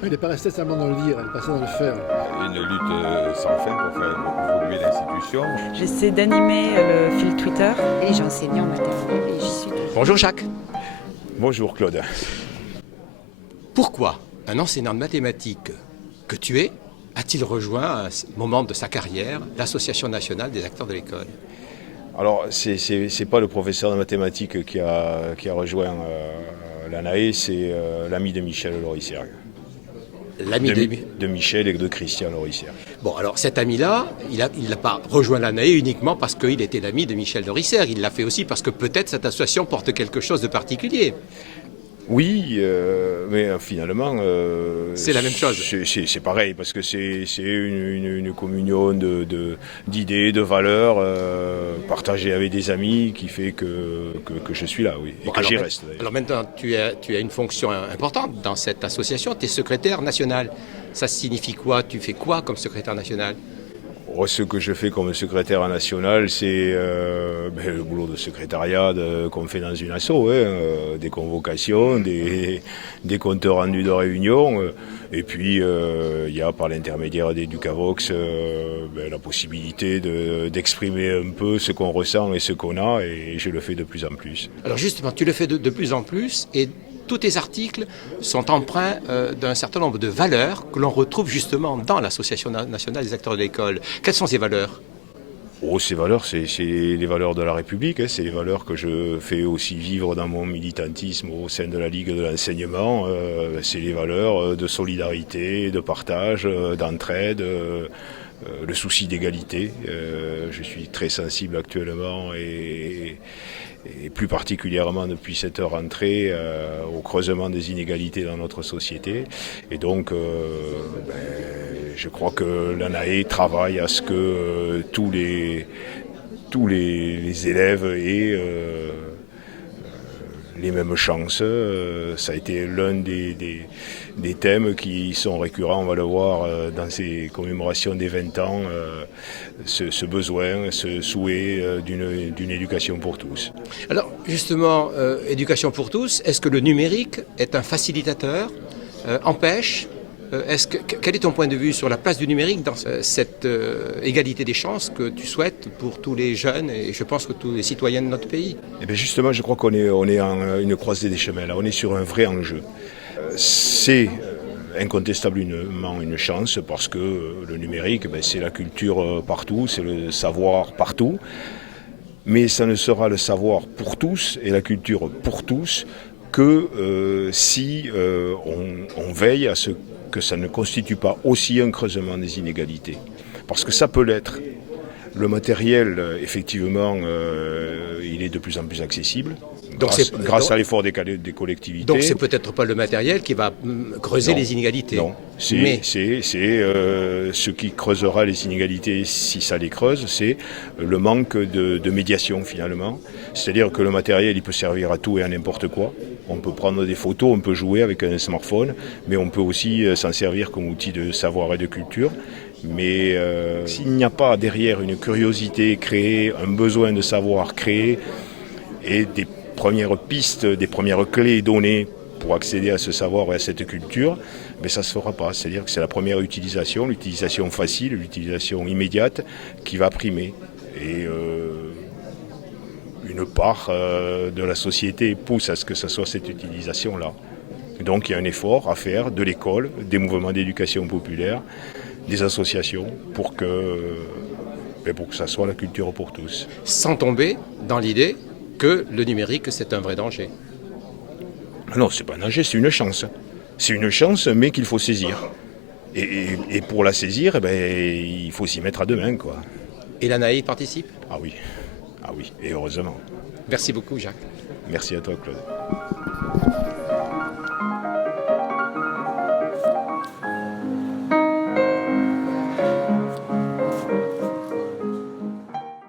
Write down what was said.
Elle n'est pas restée seulement dans le dire, elle est passée dans le faire. Une lutte sans fin pour faire évoluer l'institution. J'essaie d'animer le fil Twitter. Et j'ai enseigné en maternelle et j'y suis toujours. Bonjour Jacques. Bonjour Claude. Pourquoi un enseignant de mathématiques que tu es a-t-il rejoint à un moment de sa carrière l'Association nationale des acteurs de l'école? Alors, c'est pas le professeur de mathématiques qui a rejoint l'ANAE, c'est l'ami de Michel Loricière. L'ami de Michel et de Christian Loricière. Bon, alors cet ami-là, il n'a pas rejoint l'ANAE uniquement parce qu'il était l'ami de Michel Loricière. Il l'a fait aussi parce que peut-être cette association porte quelque chose de particulier. Oui, mais finalement... c'est la même chose. C'est pareil, parce que c'est une communion d'idées, de valeurs partagées avec des amis qui fait que je suis là, oui, et Bon, que j'y reste. D'ailleurs. Alors maintenant, tu as une fonction importante dans cette association, tu es secrétaire national. Ça signifie quoi? Tu fais quoi comme secrétaire national? Ce que je fais comme secrétaire national, c'est le boulot de secrétariat qu'on fait dans une asso, des convocations, des comptes rendus de réunion, et puis il y a par l'intermédiaire d'Educavox la possibilité d'exprimer un peu ce qu'on ressent et ce qu'on a, et je le fais de plus en plus. Alors justement, tu le fais de plus en plus, et tous tes articles sont empreints d'un certain nombre de valeurs que l'on retrouve justement dans l'Association nationale des acteurs de l'école. Quelles sont ces valeurs? Ces valeurs, c'est les valeurs de la République, c'est les valeurs que je fais aussi vivre dans mon militantisme au sein de la Ligue de l'enseignement. C'est les valeurs de solidarité, de partage, d'entraide, le souci d'égalité. Je suis très sensible actuellement et plus particulièrement depuis cette rentrée au creusement des inégalités dans notre société. Et donc, je crois que l'ANAE travaille à ce que tous les élèves aient les mêmes chances. Ça a été l'un des thèmes qui sont récurrents, on va le voir dans ces commémorations des 20 ans, ce besoin, ce souhait d'une éducation pour tous. Alors justement, éducation pour tous, est-ce que le numérique est un facilitateur, empêche? Quel est ton point de vue sur la place du numérique dans cette égalité des chances que tu souhaites pour tous les jeunes et je pense que tous les citoyens de notre pays? Eh bien justement, je crois qu'on est en une croisée des chemins. Là, on est sur un vrai enjeu. C'est incontestablement une chance parce que le numérique, c'est la culture partout, c'est le savoir partout. Mais ça ne sera le savoir pour tous et la culture pour tous que si on veille à ce que ça ne constitue pas aussi un creusement des inégalités. Parce que ça peut l'être. Le matériel, effectivement, il est de plus en plus accessible. Grâce à l'effort des collectivités. Donc c'est peut-être pas le matériel qui va creuser les inégalités. Non, c'est ce qui creusera les inégalités, si ça les creuse, c'est le manque de médiation finalement. C'est-à-dire que le matériel, il peut servir à tout et à n'importe quoi. On peut prendre des photos, on peut jouer avec un smartphone, mais on peut aussi s'en servir comme outil de savoir et de culture. Mais s'il n'y a pas derrière une curiosité créée, un besoin de savoir créé et des premières pistes, des premières clés données pour accéder à ce savoir et à cette culture, ça ne se fera pas. C'est-à-dire que c'est la première utilisation, l'utilisation facile, l'utilisation immédiate qui va primer. Et une part de la société pousse à ce que ce soit cette utilisation-là. Donc il y a un effort à faire de l'école, des mouvements d'éducation populaire, des associations pour que ça soit la culture pour tous. Sans tomber dans l'idée que le numérique, c'est un vrai danger. Non, c'est pas un danger, c'est une chance. C'est une chance, mais qu'il faut saisir. Et pour la saisir, il faut s'y mettre à deux mains, quoi. Et l'ANAE participe? Ah oui, et heureusement. Merci beaucoup, Jacques. Merci à toi, Claude.